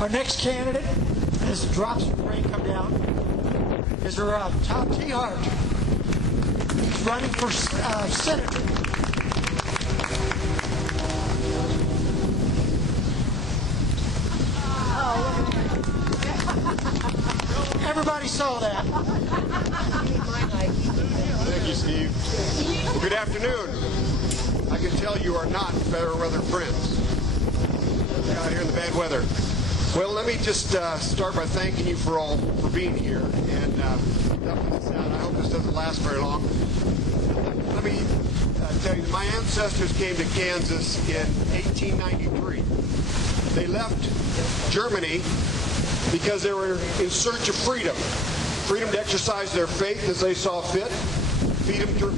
Our next candidate, as the drops of rain come down, is our Todd Tiahrt. He's running for senator. Everybody saw that. Thank you, Steve. Well, good afternoon. I can tell you are not fair weather friends out here in the bad weather. Well, let me just start by thanking you for being here, and dumping this out. I hope this doesn't last very long. Let me tell you, my ancestors came to Kansas in 1893. They left Germany because they were in search of freedom. Freedom to exercise their faith as they saw fit. Freedom to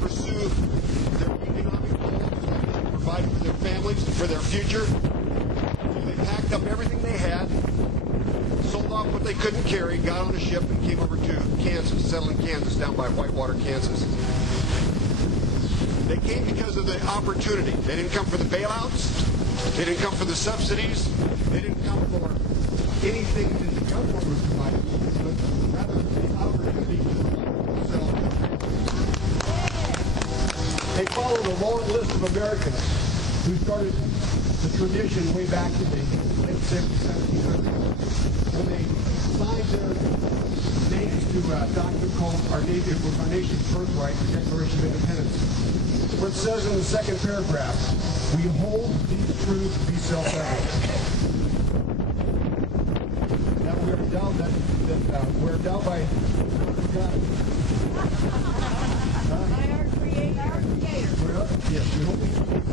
pursue their economic goals, to provide for their families, for their future. So they packed up everything they had, sold off what they couldn't carry, got on a ship, and came over to Kansas, settled in Kansas, down by Whitewater, Kansas. They came because of the opportunity. They didn't come for the bailouts. They didn't come for the subsidies. They didn't come for anything that the government was providing, but rather the opportunity to provide themselves. They followed a long list of Americans who started the tradition way back in the late 1700s when they signed their names to a document called Our Nation's Birthright, the Declaration of Independence. Where it says in the second paragraph, we hold these truths to be self-evident. That we're endowed by God. By our Creator. Yes, we hold these truths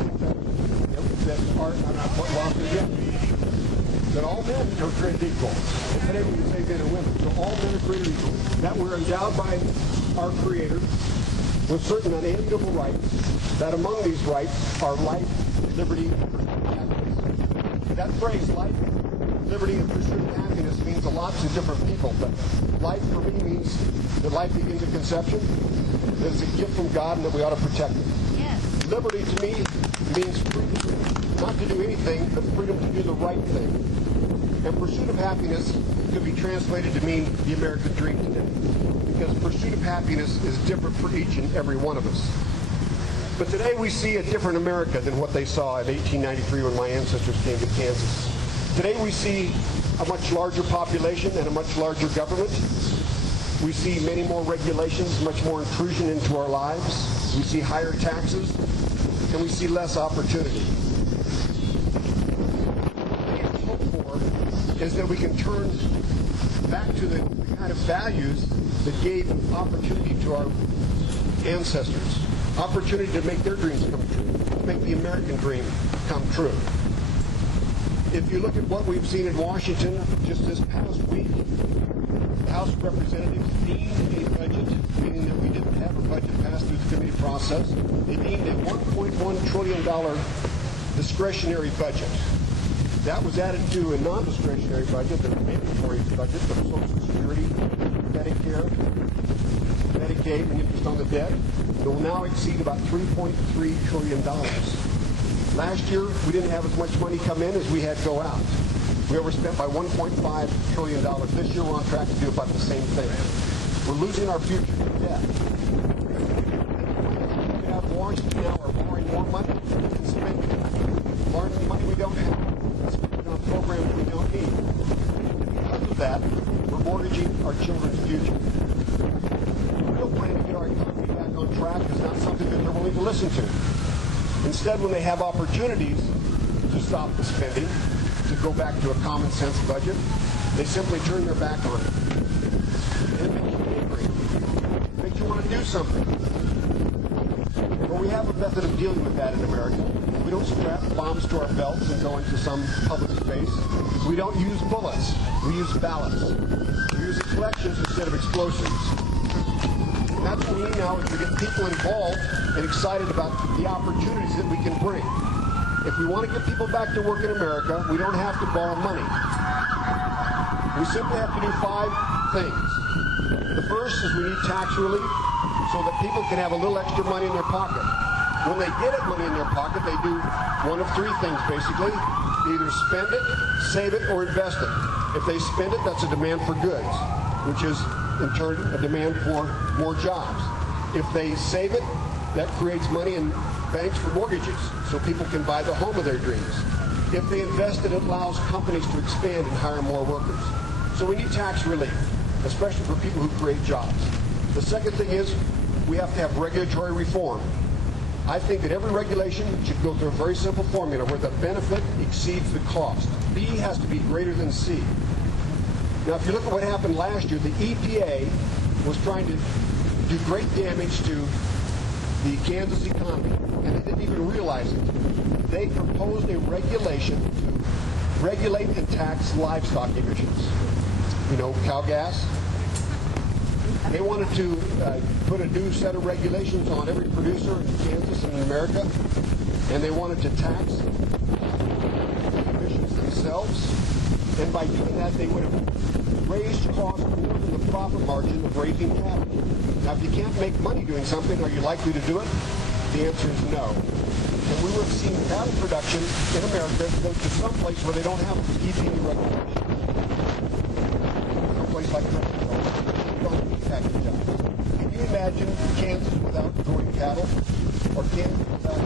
that are lost again. That all men are created equal. And today we can say men and women. So all men are created equal. That we're endowed by our Creator with certain unalienable rights. That among these rights are life, liberty, and happiness. That phrase, life, liberty, and pursuit of happiness, means a lot to different people, but life for me means that life begins at conception, that it's a gift from God, and that we ought to protect it. Yes. Liberty to me means freedom, not to do anything, but freedom to do the right thing. And pursuit of happiness could be translated to mean the American dream today, because pursuit of happiness is different for each and every one of us. But today we see a different America than what they saw in 1893 when my ancestors came to Kansas. Today we see a much larger population and a much larger government. We see many more regulations, much more intrusion into our lives. We see higher taxes, and we see less opportunity. What we have to hope for is that we can turn back to the kind of values that gave opportunity to our ancestors. Opportunity to make their dreams come true, make the American dream come true. If you look at what we've seen in Washington just this past week, the House of Representatives deemed a budget, meaning that we didn't have a budget passed through the committee process. They deemed a $1.1 trillion discretionary budget. That was added to a non-discretionary budget, the mandatory budget for Social Security, Medicare, Medicaid, and interest on the debt. It will now exceed about $3.3 trillion. Last year, we didn't have as much money come in as we had go out. We overspent by $1.5 trillion. This year, we're on track to do about the same thing. We're losing our future to debt. We have Washington now are borrowing more money and spending. Borrowing money we don't have and spending on programs we don't need. Because of that, we're mortgaging our children's future. The real plan to get our economy back on track is not something that they're willing to listen to. Instead, when they have opportunities to stop the spending, to go back to a common sense budget, they simply turn their back on it. And it makes you angry. It makes you want to do something. But we have a method of dealing with that in America. We don't strap bombs to our belts and go into some public space. We don't use bullets. We use ballots. We use collections instead of explosives. And that's what we need now, is to get people involved and excited about the opportunities that we can bring. If we want to get people back to work in America, we don't have to borrow money. We simply have to do 5 things. The first is we need tax relief so that people can have a little extra money in their pocket. When they get money in their pocket, they do one of 3 things, basically. They either spend it, save it, or invest it. If they spend it, that's a demand for goods, which is in turn a demand for more jobs. If they save it, that creates money in banks for mortgages so people can buy the home of their dreams. If they invest it, it allows companies to expand and hire more workers. So we need tax relief, especially for people who create jobs. The second thing is we have to have regulatory reform. I think that every regulation should go through a very simple formula where the benefit exceeds the cost. B has to be greater than C. Now, if you look at what happened last year, the EPA was trying to do great damage to the Kansas economy, and they didn't even realize it. They proposed a regulation to regulate and tax livestock emissions. You know, cow gas. They wanted to put a new set of regulations on every producer in Kansas and in America, and they wanted to tax emissions themselves. And by doing that, they would have raised costs more than the profit margin of raising cattle. Now, if you can't make money doing something, are you likely to do it? The answer is no. And we would have seen cattle production in America go to some place where they don't have EPA regulation. Someplace like Mexico. Don't need tax jobs. Can you imagine Kansas without growing cattle? Or Kansas without